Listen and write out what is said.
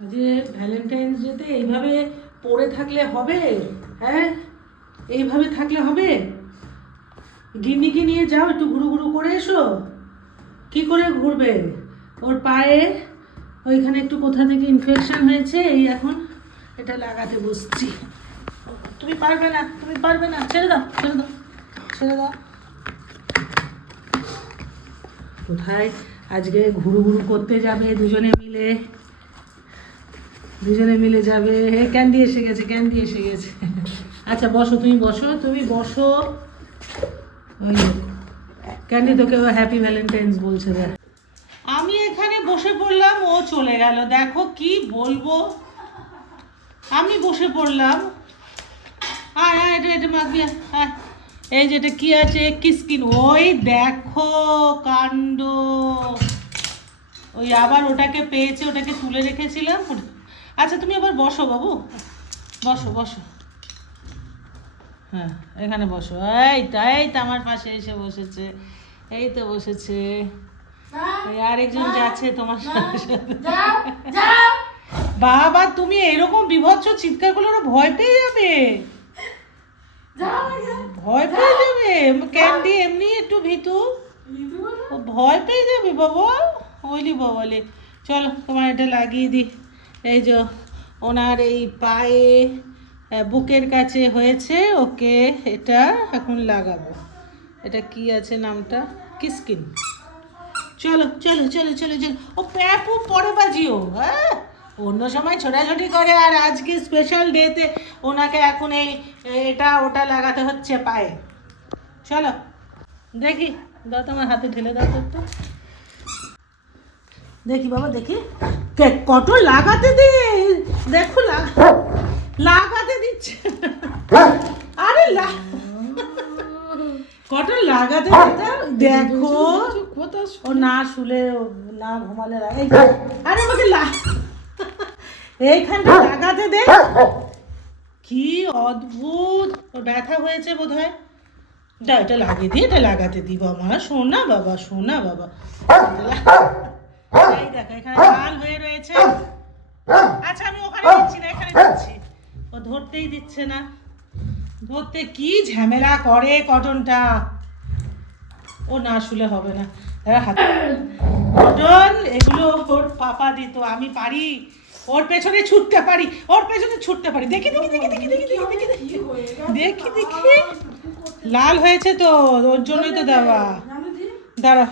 যে ভ্যালেন্টাইন্স ডেতে এইভাবে পড়ে থাকলে হবে? হ্যাঁ, এইভাবে থাকলে হবে? গিন্নিকে নিয়ে যাও, একটু ঘুরু ঘুরু করে এসো। কি করে ঘুরবে? ওর পায়ে ওইখানে একটু কোথা থেকে ইনফেকশন হয়েছে, এই এখন এটা লাগাতে বসছি। তুমি পারবে না, তুমি পারবে না, ছেড়ে দাও, ছেড়ে দাও, ছেড়ে দাও। কোথায় আজকে ঘুরু ঘুরু করতে যাবে দুজনে মিলে? দুজনে মিলে যাবে। ক্যান্ডি এসে গেছে, ক্যান্ডি এসে গেছে। আচ্ছা বসো, তুমি বসো, তুমি বসো। ওই ক্যান্ডি তোকে হ্যাপি ভ্যালেন্টাইন্স বলছে। দেখ, আমি এখানে বসে পড়লাম, ও চলে গেল। দেখো কি বলবো, আমি বসে পড়লাম। হ্যাঁ হ্যাঁ, এটা এটা মাখবি। হ্যাঁ, এই যে এটা কি আছে, কিসকিন। ওই দেখো কাণ্ড। ওই আবার ওটাকে পেয়েছে, ওটাকে তুলে রেখেছিলাম। আচ্ছা তুমি আবার বসো বাবু, বসো বসো। হ্যাঁ, এখানে বসো। এই তো আমার পাশে এসে বসেছে, এই তো বসেছে। এই আরেকজন যাচ্ছে তোমার সাথে। বাবা তুমি এরকম বিভৎস চিৎকার করলে ওরা ভয় পেয়ে যাবে, ভয় পেয়ে যাবে। ক্যান্ডি এমনি একটু ভীতু, ও ভয় পেয়ে যাবে বাবা। ওইলি বাবালে, চলো তোমার এটা লাগিয়ে দিই। এই যে ওনার এই পায়ে বুকের কাছে হয়েছে, ওকে এটা এখন লাগাবো। এটা কি আছে নামটা, কিসকিন। চলো চলো চলো চলো চলো। ও প্যাপু পরে বাজিও। হ্যাঁ, অন্য সময় ছোটাছুটি করে, আর আজকে স্পেশাল ডেতে ওনাকে এখন এই এটা ওটা লাগাতে হচ্ছে পায়ে। চলো দেখি, দাও তোমার হাতে ঢেলে দাও তো একটু দেখি বাবা, দেখি কত লাগাতে দে। দেখো লাগাতে দিচ্ছে। আরে কত লাগাতে দে, দেখো। ও না শুলে, না ঘুমালে আরে আমাকে এইখানটা লাগাতে দে। কি অদ্ভুত, ওর ব্যথা হয়েছে বোধ হয়। দাও এটা লাগিয়ে দিই, এটা লাগাতে দিব আমার সোনা বাবা, সোনা বাবা। এই দেখো এখানে লাল হয়ে রয়েছে। আচ্ছা আমি ওখানে দিচ্ছি না, এখানে দিচ্ছি। ও ধরতেই দিচ্ছে না, ধরতে কি ঝামেলা করে কটনটা। ও না শুলে হবে না। কটন এগুলো ওর পাপা দিত, আমি পারি, ওর পেছনে ছুটতে পারি, ওর পেছনে ছুটতে পারি। দেখি দেখি দেখি দেখি দেখি দেখি দেখি দেখি দেখি, লাল হয়েছে তো, ওর জন্যই তো দেওয়া। দাঁড়া